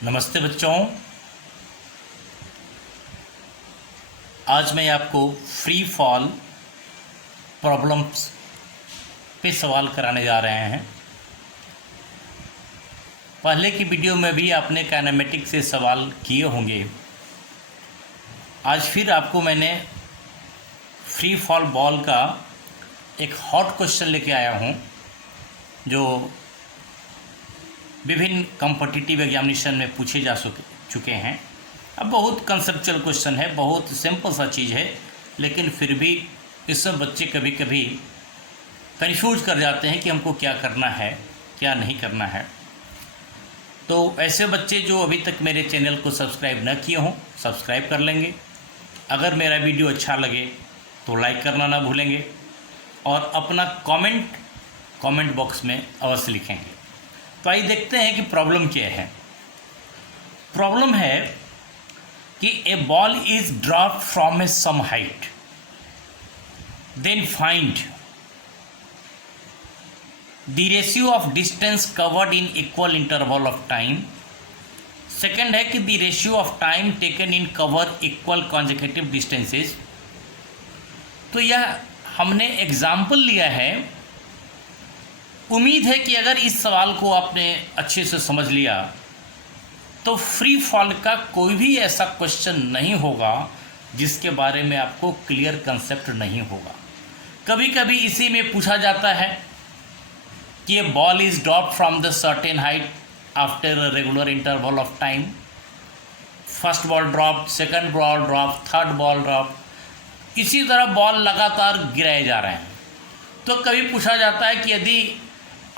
नमस्ते बच्चों। आज मैं आपको फ्री फॉल प्रॉब्लम्स पे सवाल कराने जा रहे हैं। पहले की वीडियो में भी आपने काइनेमेटिक्स से सवाल किए होंगे। आज फिर आपको मैंने फ्री फॉल बॉल का एक हॉट क्वेश्चन लेके आया हूँ जो विभिन्न कॉम्पिटिटिव एग्जामिनेशन में पूछे जा चुके हैं। अब बहुत कंसेप्चुअल क्वेश्चन है, बहुत सिंपल सा चीज़ है, लेकिन फिर भी इससे बच्चे कभी कभी कंफ्यूज कर जाते हैं कि हमको क्या करना है क्या नहीं करना है। तो ऐसे बच्चे जो अभी तक मेरे चैनल को सब्सक्राइब न किए हों, सब्सक्राइब कर लेंगे। अगर मेरा वीडियो अच्छा लगे तो लाइक करना ना भूलेंगे और अपना कमेंट बॉक्स में अवश्य लिखेंगे। तो आइए देखते हैं कि प्रॉब्लम क्या है। प्रॉब्लम है कि a ball is dropped from a some height, then find the ratio of distance covered in equal interval of time. Second है कि the ratio of time taken in cover equal consecutive distances. तो यह हमने example लिया है। उम्मीद है कि अगर इस सवाल को आपने अच्छे से समझ लिया तो फ्री फॉल का कोई भी ऐसा क्वेश्चन नहीं होगा जिसके बारे में आपको क्लियर कंसेप्ट नहीं होगा। कभी कभी इसी में पूछा जाता है कि ये ball is dropped from the certain height after a regular interval of time. First ball drop, second ball drop, third ball drop, इसी तरह बॉल लगातार गिराए जा रहे हैं। तो कभी पूछा जाता है कि यदि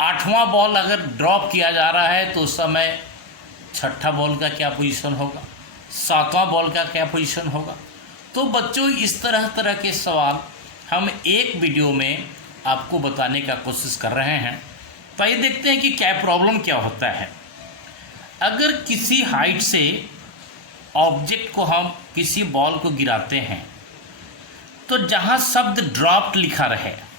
8वां बॉल अगर ड्रॉप किया जा रहा है तो उस समय 6ठा बॉल का क्या पोजीशन होगा, 7वां बॉल का क्या पोजीशन होगा। तो बच्चों इस तरह के सवाल हम एक वीडियो में आपको बताने का कोशिश कर रहे हैं। तो आइए देखते हैं कि क्या प्रॉब्लम क्या होता है। अगर किसी हाइट से ऑब्जेक्ट को हम किसी बॉल को गिराते हैं तो जहाँ शब्द ड्रॉप्ड लिखा रहे,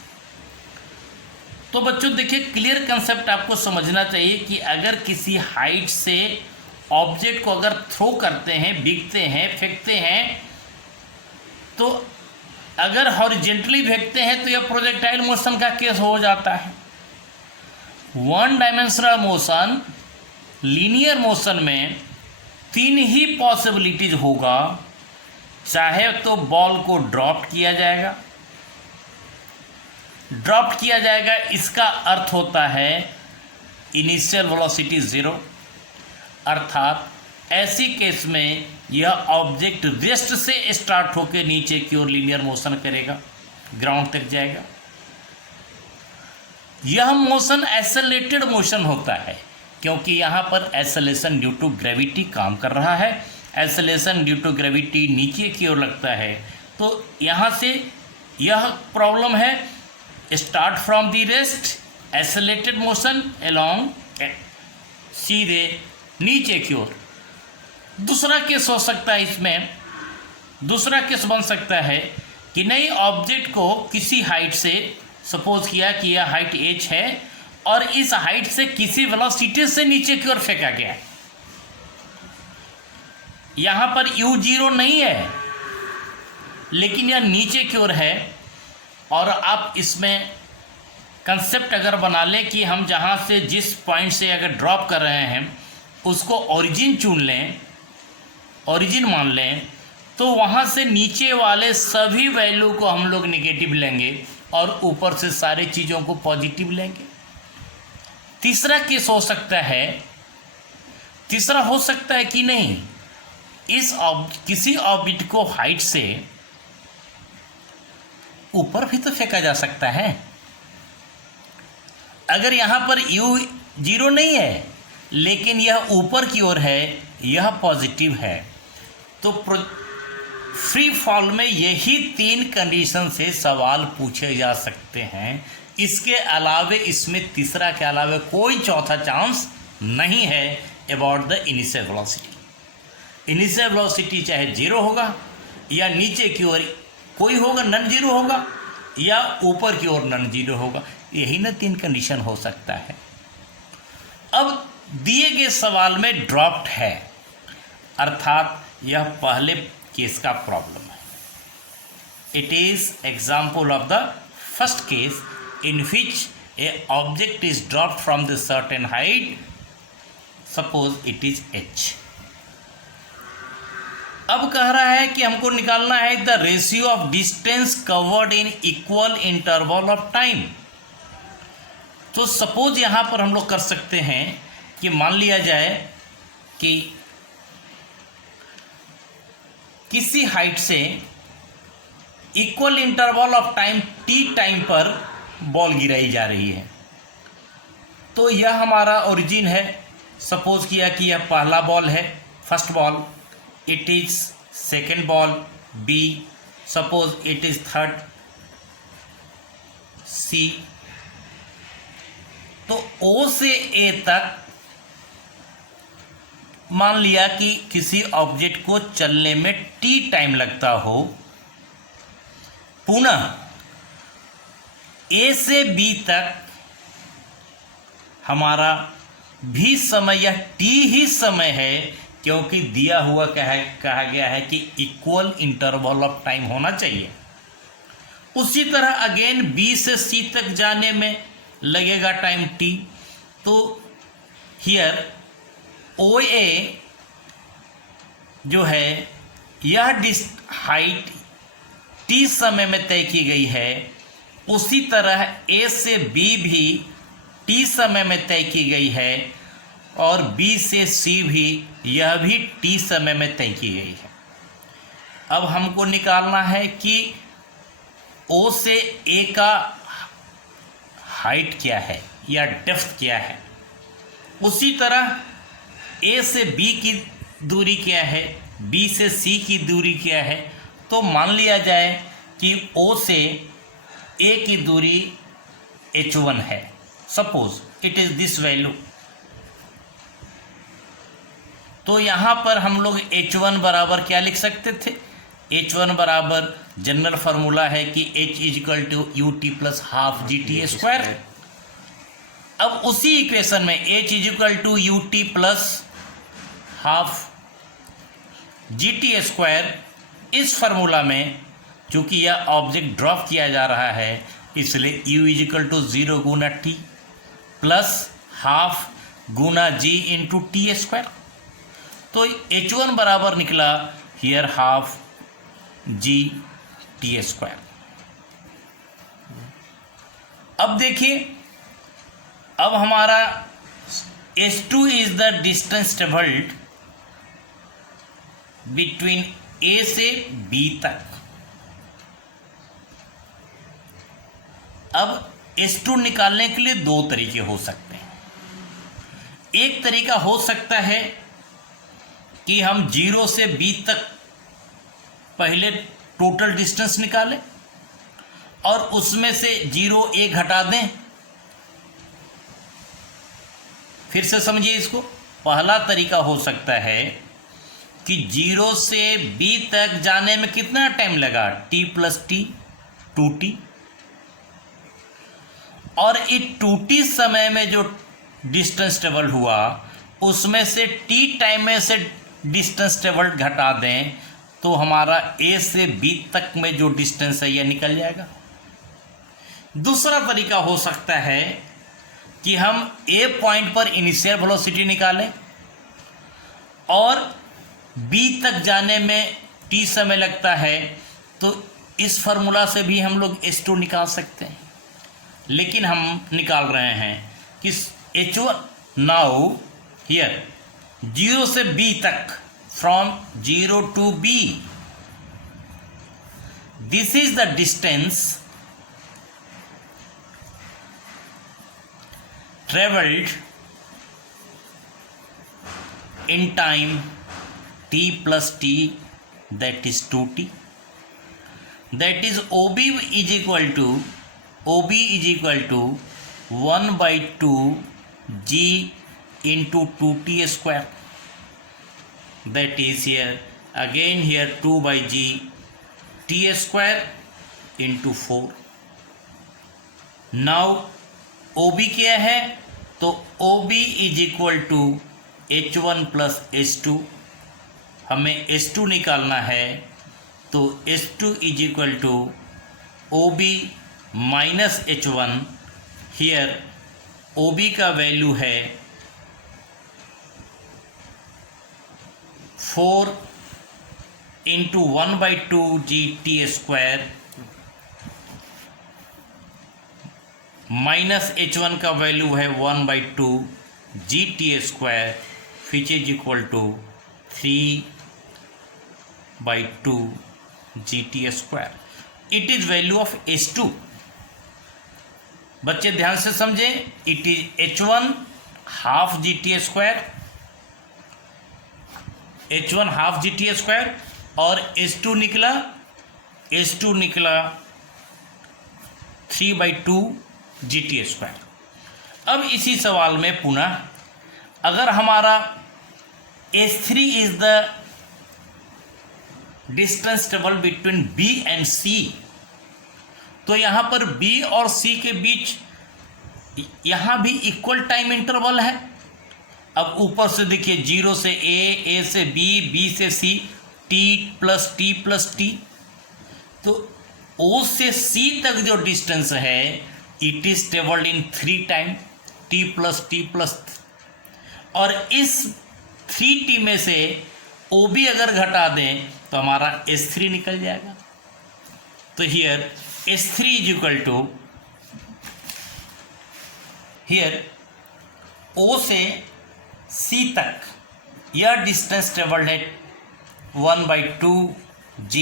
तो बच्चों देखिए क्लियर कंसेप्ट आपको समझना चाहिए कि अगर किसी हाइट से ऑब्जेक्ट को अगर थ्रो करते हैं, बिकते हैं, फेंकते हैं, तो अगर हॉरिजेंटली फेंकते हैं तो यह प्रोजेक्टाइल मोशन का केस हो जाता है। One dimensional motion, linear motion में 3 ही पॉसिबिलिटीज होगा। चाहे तो बॉल को ड्रॉप किया जाएगा, इसका अर्थ होता है इनिशियल वेलोसिटी 0, अर्थात ऐसी केस में यह ऑब्जेक्ट रेस्ट से स्टार्ट होकर नीचे की ओर लीनियर मोशन करेगा, ग्राउंड तक जाएगा। यह मोशन एक्सेलरेटेड मोशन होता है क्योंकि यहाँ पर एक्सेलरेशन ड्यू टू ग्रेविटी काम कर रहा है। एक्सेलरेशन ड्यू टू ग्रेविटी नीचे की ओर लगता है। तो यहाँ से यह प्रॉब्लम है start from the rest accelerated motion along, सीधे नीचे की ओर। दूसरा केस हो सकता है, इसमें दूसरा केस बन सकता है कि नई ऑब्जेक्ट को किसी हाइट से, सपोज किया कि यह हाइट h है और इस हाइट से किसी वेलोसिटी से नीचे की ओर फेंका गया। यहाँ पर u0 नहीं है लेकिन यह नीचे की ओर है। और आप इसमें कंसेप्ट अगर बना लें कि हम जहाँ से, जिस पॉइंट से अगर ड्रॉप कर रहे हैं उसको ओरिजिन चुन लें, ओरिजिन मान लें, तो वहाँ से नीचे वाले सभी वैल्यू को हम लोग नेगेटिव लेंगे और ऊपर से सारी चीज़ों को पॉजिटिव लेंगे। तीसरा केस हो सकता है, तीसरा हो सकता है कि नहीं, किसी ऑब्जेक्ट को हाइट से ऊपर भी तो फेंका जा सकता है। अगर यहाँ पर u0 नहीं है लेकिन यह ऊपर की ओर है, यह पॉजिटिव है, तो फ्री फॉल में यही 3 कंडीशन से सवाल पूछे जा सकते हैं। इसके अलावे, इसमें तीसरा के अलावे कोई चौथा चांस नहीं है about the initial velocity. Initial velocity चाहे 0 होगा या नीचे की ओर कोई होगा नॉन जीरो होगा या ऊपर की ओर नॉन जीरो होगा। यही ना 3 कंडीशन हो सकता है। अब दिए गए सवाल में ड्रॉप्ड है, अर्थात यह पहले केस का प्रॉब्लम है। It is example of the first case in which A object is dropped from the certain height, suppose it is h। अब कह रहा है कि हमको निकालना है the ratio of distance covered in equal interval of time. तो suppose यहां पर हम लोग कर सकते हैं कि मान लिया जाए कि किसी हाइट से equal interval of time t time पर बॉल गिराई जा रही है। तो यह हमारा ओरिजिन है। सपोज किया कि यह पहला बॉल है, first ball, it is second ball b, suppose it is third c। तो o से a तक मान लिया कि किसी ऑब्जेक्ट को चलने में t टाइम लगता हो, पुनः a से b तक हमारा भी समय यह t ही समय है, क्योंकि दिया हुआ कहा गया है कि इक्वल इंटरवल ऑफ टाइम होना चाहिए। उसी तरह अगेन b से c तक जाने में लगेगा टाइम t। तो हियर OA जो है यह हाइट t समय में तय की गई है, उसी तरह A से B भी t समय में तय की गई है और B से C भी, यह भी t समय में तय की गई है। अब हमको निकालना है कि O से A का हाइट क्या है या डेप्थ क्या है, उसी तरह A से B की दूरी क्या है, B से C की दूरी क्या है। तो मान लिया जाए कि O से A की दूरी h1 है, suppose it is this value. तो यहाँ पर हम लोग h1 बराबर क्या लिख सकते थे, h1 बराबर जनरल फार्मूला है कि h equal to ut plus half gt square. अब उसी इक्वेशन में h equal to ut plus half gt square, इस फार्मूला में चूंकि यह ऑब्जेक्ट ड्रॉप किया जा रहा है, इसलिए u इजिकल टू 0 गुना t प्लस हाफ गुना g इंटू टी स्क्वायर। तो h1 बराबर निकला here half g T square. अब देखिए, अब हमारा h2 is the distance travelled between A से B तक। अब h2 निकालने के लिए दो तरीके हो सकते हैं। एक तरीका हो सकता है कि हम 0 से B तक पहले टोटल डिस्टेंस निकालें और उसमें से 0 1 हटा दें। फिर से समझिए इसको। पहला तरीका हो सकता है कि 0 से B तक जाने में कितना टाइम लगा, t प्लस टी 2t, और इस 2t समय में जो डिस्टेंस ट्रेवल हुआ उसमें से t टाइम में से डिस्टेंस ट्रेवल घटा दें तो हमारा A से B तक में जो डिस्टेंस है यह निकल जाएगा। दूसरा तरीका हो सकता है कि हम A पॉइंट पर इनिशियल वेलोसिटी निकालें और B तक जाने में t समय लगता है, तो इस फार्मूला से भी हम लोग h2 निकाल सकते हैं। लेकिन हम निकाल रहे हैं कि h1 नाउ हियर 0 से B तक, from 0 to B, this is the distance traveled in time t plus t, that is 2t, that is OB is equal to 1 by 2 g into 2t square, that is here again here 2 by g t square into 4. now OB क्या है, तो OB is equal to H1 plus H2, हमें H2 निकालना है, तो H2 is equal to OB minus H1। Here OB का value है 4 into 1/2 GT² minus H1 का वैल्यू है 1/2 GT² which is equal to 3/2 GT²। It is value of H2। बच्चे ध्यान से समझें, it is H1 half GT², H1 half GT² और H2 निकला 3/2 GT²। अब इसी सवाल में पुनः अगर हमारा H3 is the distance travel between B and C, तो यहाँ पर B और C के बीच यहाँ भी इक्वल टाइम इंटरवल है। अब ऊपर से देखिए 0 से A से B, B से C, T plus T plus T, तो O से C तक जो डिस्टेंस है it is travelled in 3 time T plus T plus, और इस 3T में से OB अगर घटा दें तो हमारा S3 निकल जाएगा। तो here S3 is equal to, here O से C तक यह डिस्टेंस ट्रेवल्ड है 1/2 G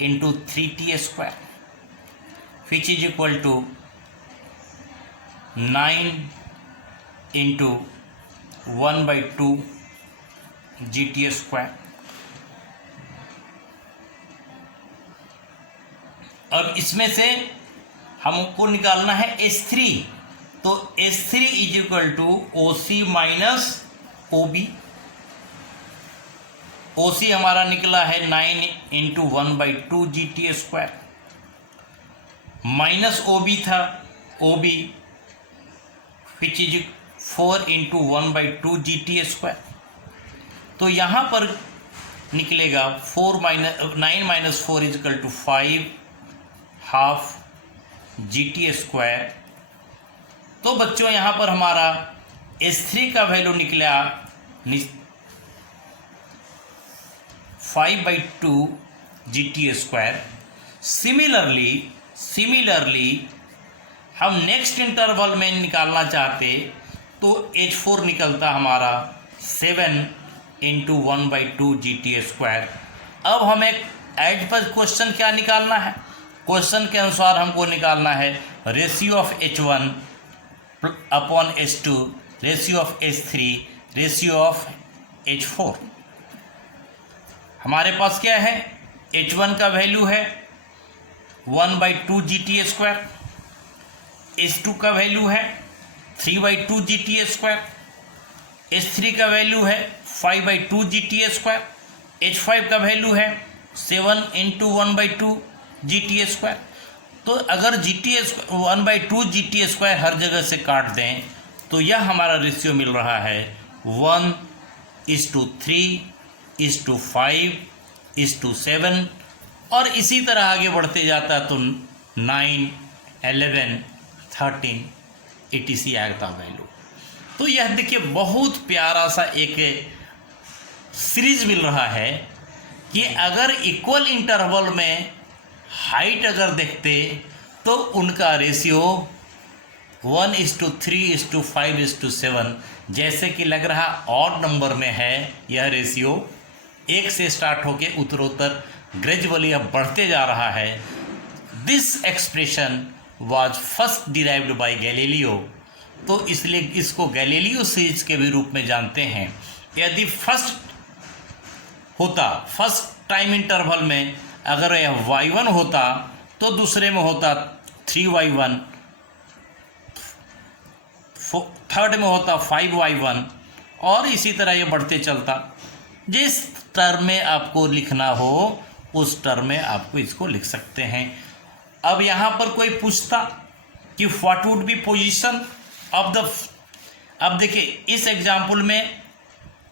into 3T² which is equal to 9 into 1/2 GT²। अब इसमें से हमको निकालना है S3, तो S3 is equal to OC minus OB। OC हमारा निकला है 9 इंटू 1/2 GT² माइनस OB था OB which is 4 into 1/2 GT²। तो यहाँ पर निकलेगा 9 minus 4 is equal to 5 half GT²। तो बच्चों यहाँ पर हमारा S3 का वैल्यू निकला 5/2 GT²। सिमिलरली हम नेक्स्ट इंटरवल में निकालना चाहते तो H4 निकलता हमारा 7 इंटू 1/2 GT²। अब हमें एज पर क्वेश्चन क्या निकालना है, क्वेश्चन के अनुसार हमको निकालना है ratio of H1 upon H2, ratio of H3, ratio of H4। हमारे पास क्या है, H1 का वैल्यू है 1/2 GT², H2 का वैल्यू है 3/2 GT², H3 का वैल्यू है 5/2 GT², H5 का वैल्यू है 7 इंटू 1/2 GT²। तो अगर 1/2 GT² हर जगह से काट दें तो यह हमारा रेशियो मिल रहा है 1:3:5:7, और इसी तरह आगे बढ़ते जाता तो 9, 11, 13 etc आएगा वैल्यू। तो यह देखिए बहुत प्यारा सा एक सीरीज मिल रहा है कि अगर इक्वल इंटरवल में हाइट अगर देखते तो उनका रेशियो 1:3:5:7, जैसे कि लग रहा ऑड नंबर में है यह रेशियो 1 से स्टार्ट होके उत्तरोत्तर ग्रेजुअली अब बढ़ते जा रहा है। This expression was first derived bye Galileo, तो इसलिए इसको गैलीलियो सीरीज के भी रूप में जानते हैं। यदि फर्स्ट टाइम इंटरवल में अगर यह y1 होता तो दूसरे में होता 3y1, थर्ड में होता 5y1, और इसी तरह ये बढ़ते चलता। जिस टर्म में आपको लिखना हो उस टर्म में आपको इसको लिख सकते हैं। अब यहाँ पर कोई पूछता कि what would B position of the अब देखिए इस एग्जाम्पल में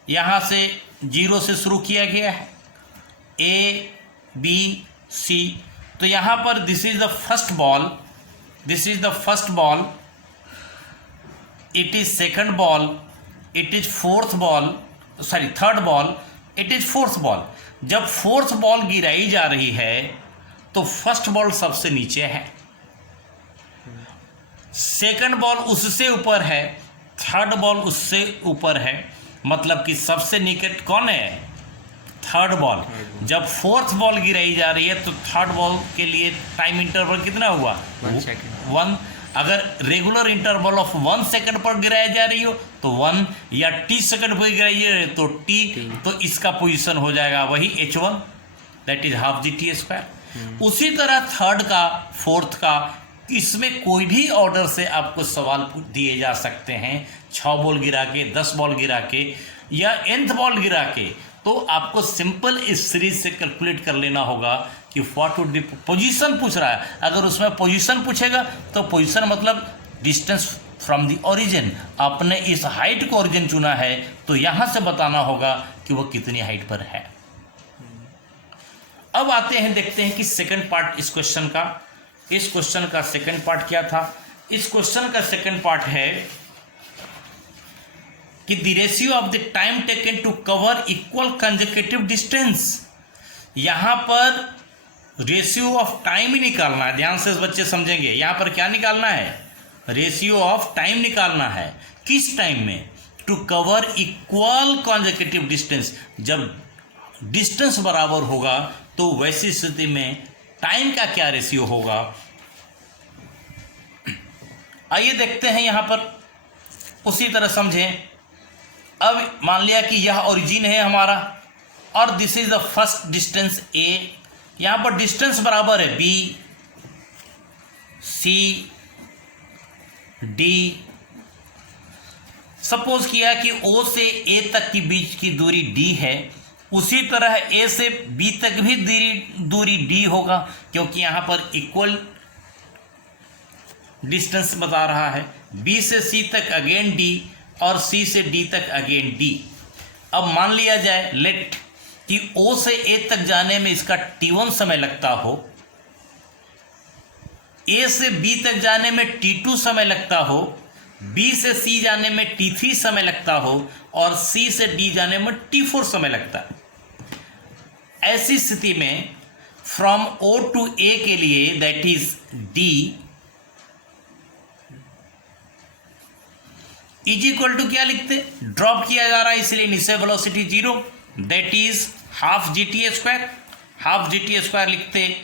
यहाँ से 0 से शुरू किया गया है, A B C, तो यहाँ पर this is the first ball, this is the first ball, it is second ball, it is fourth ball, sorry third ball, it is fourth ball. जब फोर्थ बॉल गिराई जा रही है तो फर्स्ट बॉल सबसे नीचे है, सेकंड बॉल उससे ऊपर है, थर्ड बॉल उससे ऊपर है, मतलब कि सबसे निकट कौन है, थर्ड बॉल। जब फोर्थ बॉल गिराई जा रही है तो थर्ड बॉल के लिए टाइम इंटरवल कितना हुआ, 1 सेकेंड। 1। अगर रेगुलर इंटरवल ऑफ 1 सेकंड पर गिराई जा रही हो तो 1, या t सेकंड पर गिराई जा रही है तो t, तो इसका पोजीशन हो जाएगा वही h1, that is half GT²। उसी तरह थर्ड का, फोर्थ का, इसमें कोई भी ऑर्डर से आपको सवाल दिए जा सकते हैं, 6 बॉल गिरा के, 10 बॉल गिरा के, या nth बॉल गिरा के, तो आपको सिंपल इस सीरीज से कैलकुलेट कर लेना होगा कि व्हाट वुड बी पोजीशन पूछ रहा है। अगर उसमें पोजीशन पूछेगा तो पोजीशन मतलब डिस्टेंस फ्रॉम द ओरिजिन, आपने इस हाइट को ओरिजिन चुना है तो यहाँ से बताना होगा कि वो कितनी हाइट पर है। अब आते हैं, देखते हैं कि सेकंड पार्ट इस क्वेश्चन का। इस क्वेश्चन का सेकंड पार्ट क्या था? इस क्वेश्चन का सेकंड पार्ट है कि the ratio of the time taken to cover equal consecutive distance. यहां पर रेशियो ऑफ टाइम ही निकालना है, ध्यान से बच्चे समझेंगे। यहां पर क्या निकालना है? रेशियो ऑफ टाइम निकालना है। किस टाइम में? To cover equal consecutive distance. जब डिस्टेंस बराबर होगा तो वैसी स्थिति में टाइम का क्या रेशियो होगा। आइए देखते हैं यहां पर, उसी तरह समझें। अब मान लिया कि यह ओरिजिन है हमारा और this is the first distance A। यहां पर डिस्टेंस बराबर है B, C, D। सपोज किया कि O से A तक की बीच की दूरी D है, उसी तरह A से B तक भी दूरी D होगा, क्योंकि यहां पर इक्वल डिस्टेंस बता रहा है। B से C तक अगेन D और C से D तक अगेन D। अब मान लिया जाए लेट कि O से A तक जाने में इसका T1 समय लगता हो, A से B तक जाने में T2 समय लगता हो, B से C जाने में T3 समय लगता हो और C से D जाने में T4 समय लगता है। ऐसी स्थिति में फ्रॉम O टू A के लिए that is D is equal to क्या लिखते? ड्रॉप किया जा रहा है इसलिए initial velocity 0, that is half GT²। Half GT² लिखते,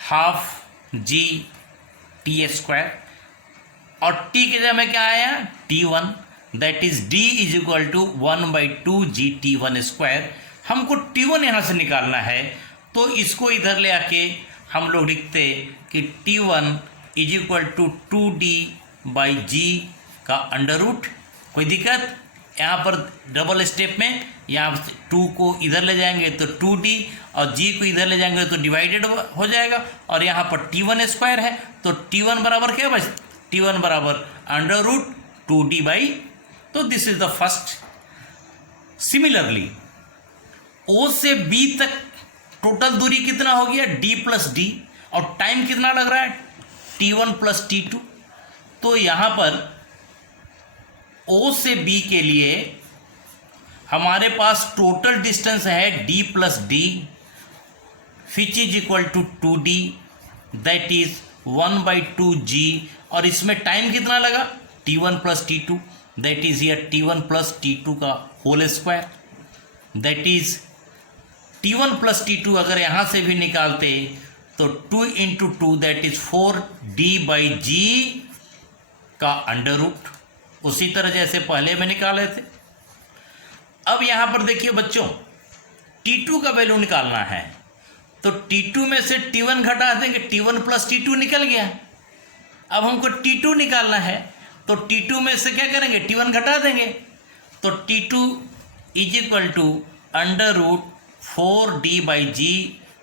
हाफ GT², और T के जगह में क्या आया? T1, that is D is equal to 1/2 GT1²। हमको T1 यहाँ से निकालना है, तो इसको इधर ले आके हम लोग लिखते कि T1 is equal to 2D/G का अंडर रूट। कोई दिक्कत? यहाँ पर डबल स्टेप में यहाँ 2 को इधर ले जाएंगे तो 2D और G को इधर ले जाएंगे तो डिवाइडेड हो जाएगा, और यहाँ पर T1² है तो T1 बराबर क्या बच? T1 बराबर अंडर रूट 2D/, तो this is the first. Similarly O से B तक टोटल दूरी कितना हो गया? D+D, और टाइम कितना लग रहा है? T1 + T2। तो यहां पर O से B के लिए हमारे पास टोटल डिस्टेंस है D+D which is equal to 2D, that is 1/2G, और इसमें टाइम कितना लगा? T1 + T2, that is here T1 + T2 का whole square, that is T1 + T2 अगर यहां से भी निकालते तो 2 × 2 दैट इज 4D/G का अंडर रूट, उसी तरह जैसे पहले में निकाले थे। अब यहां पर देखिए बच्चों, T2 का वैल्यू निकालना है, तो T2 में से T1 घटा देंगे, T1 + T2 निकल गया। अब हमको T2 निकालना है, तो T2 में से क्या करेंगे? T1 घटा देंगे, तो T2 is equal to under root 4D/G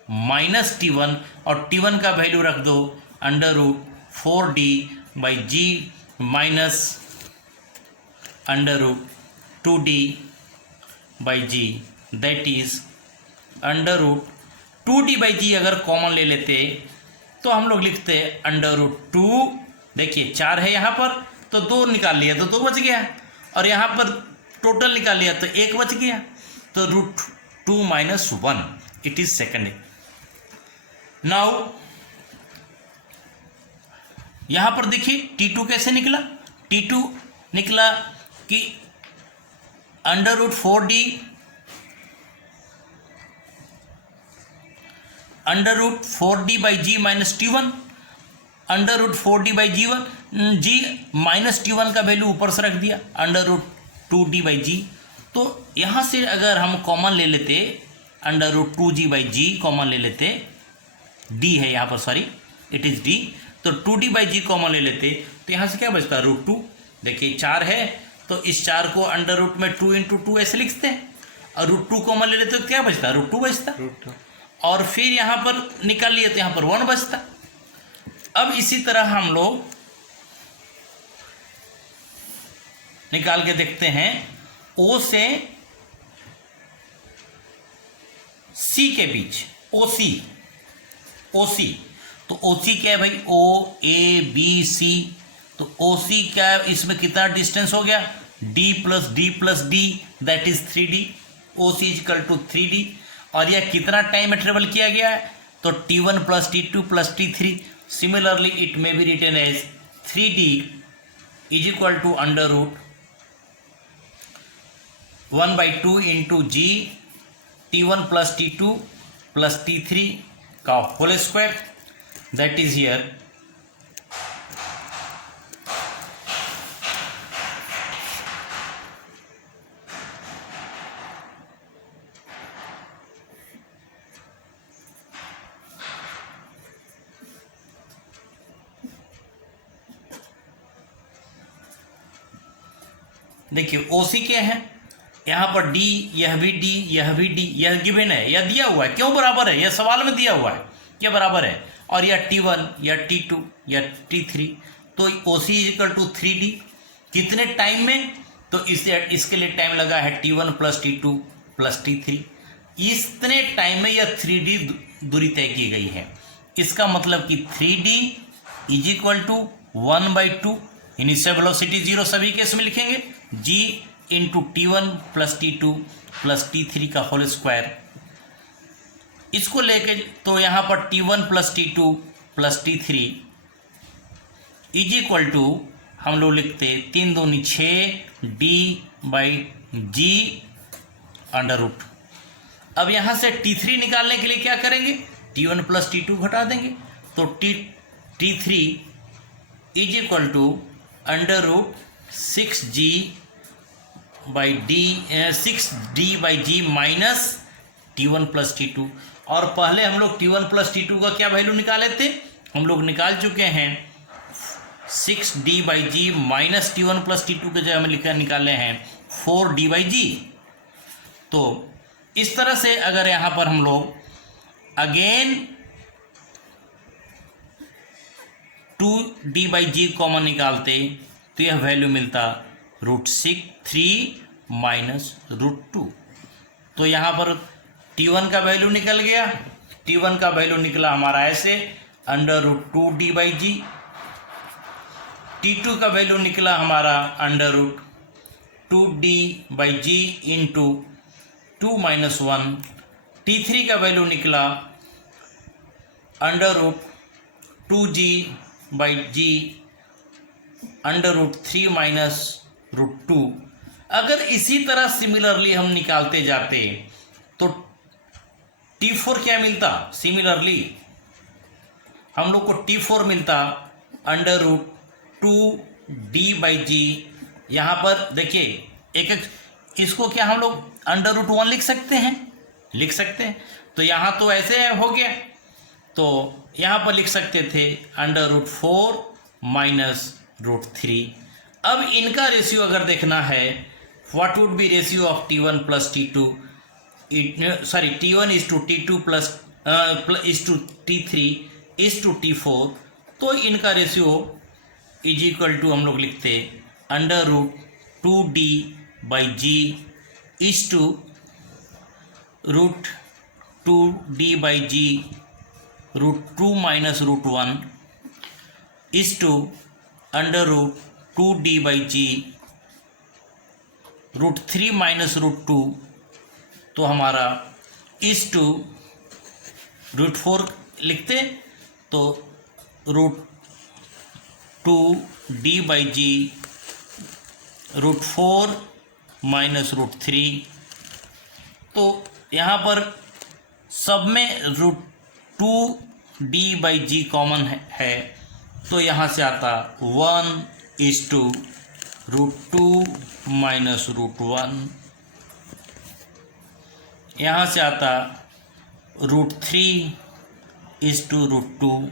minus T1, और T1 का वैल्यू रख दो under root 4D/G minus under root 2d by G, that is under root 2d by G. अगर कॉमन ले लेते तो हम लोग लिखते अंडर रूट 2, देखिए 4 है यहाँ पर तो 2 निकाल लिया तो 2 बच गया, और यहाँ पर टोटल निकाल लिया तो 1 बच गया, तो root 2 minus 1 it is second. Now यहाँ पर देखिए T2 कैसे निकला। T2 निकला कि under root 4d under root 4d by ji minus T1, under root 4d by ji minus T1 का वैल्यू ऊपर से रख दिया, अंडर रूट 2d बाई जी। तो यहाँ से अगर हम कॉमन ले लेते under root 2g by G common ले लेते, d है यहाँ पर, सॉरी इट इज d, तो 2d बाई जी कॉमन ले लेते तो यहाँ से क्या बचता रूट 2। देखिए 4 है तो इस 4 को अंडर रूट में 2 इंटू 2 ऐसे लिखते हैं, और रूट 2 कॉमन ले लेते तो क्या बचता रूट 2 बचता, और फिर यहाँ पर निकाल लिए तो यहाँ पर 1 बचता। अब इसी तरह हम लोग निकाल के देखते हैं O से C के बीच, OC तो OC क्या है भाई, OABC, तो OC क्या है, इसमें कितना डिस्टेंस हो गया D plus D that is 3D, OC equal to 3D, और यह कितना टाइम में ट्रेवल किया गया है तो T1 plus T2 plus T3। Similarly it may be written as 3D is equal to under root 1/2 into G T1 plus T2 plus T3 का whole square, that is here देखिए OC क्या है, यहाँ पर D, यह भी D, यह भी D, यह गिवन है, यह दिया हुआ है, क्यों बराबर है, यह सवाल में दिया हुआ है क्या बराबर है, और यह T1 यह T2 यह T3, तो OC इक्वल टू 3D कितने टाइम में, तो इसके लिए टाइम लगा है T1 plus T2 plus T3, इतने टाइम में यह 3D दूरी तय की गई है। इसका मतलब कि 3D is equal to 1/2, initial velocity 0 सभी केस में लिखेंगे, g into T1 plus T2 plus T3 का होल स्क्वायर। इसको लेके तो यहाँ पर T1 plus T2 plus T3 is equal to हम लोग लिखते 3 दूनी 6 D by g under root. अब यहाँ से T3 निकालने के लिए क्या करेंगे, T1 प्लस T2 घटा देंगे, तो T3 is equal to under root 6D by ji minus T1 plus T2। और पहले हम लोग T1 प्लस T2 का क्या वैल्यू निकाले थे, हम लोग निकाल चुके हैं 6D by ji minus T1 plus T2 के जगह में निकाले हैं 4D बाई जी। तो इस तरह से अगर यहाँ पर हम लोग again 2D by G common निकालते तो यह वैल्यू मिलता √3 माइनस √2। तो यहाँ पर T1 का वैल्यू निकल गया, T1 का वैल्यू निकला हमारा ऐसे under root 2D by ji, T2 का वैल्यू निकला हमारा under root 2D by g into 2 minus 1, T3 का वैल्यू निकला under root 2G by g under root 3 minus √2। अगर इसी तरह सिमिलरली हम निकालते जाते तो T4 क्या मिलता, सिमिलरली हम लोग को T4 मिलता अंडर रूट 2D बाई जी। यहाँ पर देखिए एक इसको क्या हम लोग अंडर रूट 1 लिख सकते हैं, तो यहाँ तो ऐसे हो गया, तो यहाँ पर लिख सकते थे अंडर रूट 4 माइनस √3। अब इनका रेशियो अगर देखना है, what would be ratio of T1 plus T2, T1 is to T2 plus is to T3 is to T4, तो इनका रेशियो इज इक्वल टू हम लोग लिखते under root 2D/G is to root 2D/G √2 minus √1 is to under root 2D/G √3 minus √2, तो हमारा is to √4 लिखते तो √2D/G √4 minus √3। तो यहाँ पर सब में √2D/G कॉमन है, तो यहाँ से आता 1 इज टू √2 माइनस √1, यहाँ से आता √3 इज टू √2,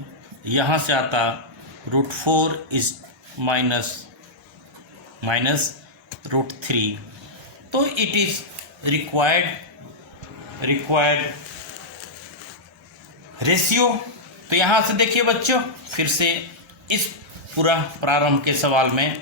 यहाँ से आता √4 इज माइनस √3। तो इट इज रिक्वायर्ड रेशियो। तो यहाँ से देखिए बच्चों, फिर से इस पूरा प्रारंभ के सवाल में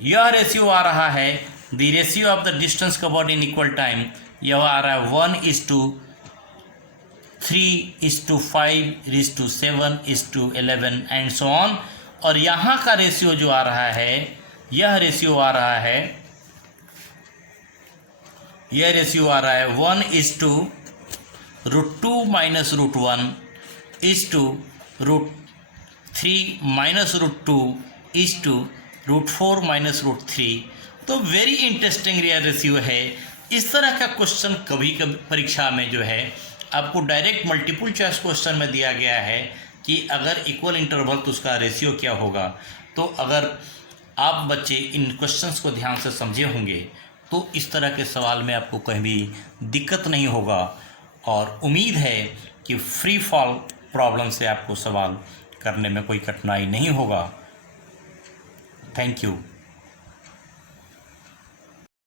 यह रेशियो आ रहा है, the ratio of the distance covered in equal time, यह आ रहा है 1:3:5:7:11 एंड सो ऑन। और यहाँ का रेशियो जो आ रहा है, यह रेशियो आ रहा है 1:√2 minus √1 is to √3 minus √2 is to √4 minus √3। तो वेरी इंटरेस्टिंग रियल रेशियो है। इस तरह का क्वेश्चन कभी कभी परीक्षा में जो है आपको डायरेक्ट मल्टीपल चॉइस क्वेश्चन में दिया गया है कि अगर इक्वल इंटरवल तो उसका रेशियो क्या होगा। तो अगर आप बच्चे इन क्वेश्चंस को ध्यान से समझे होंगे तो इस तरह के सवाल में आपको कहीं भी दिक्कत नहीं होगा, और उम्मीद है कि फ्री फॉल प्रॉब्लम से आपको सवाल करने में कोई कठिनाई नहीं होगा। Thank you.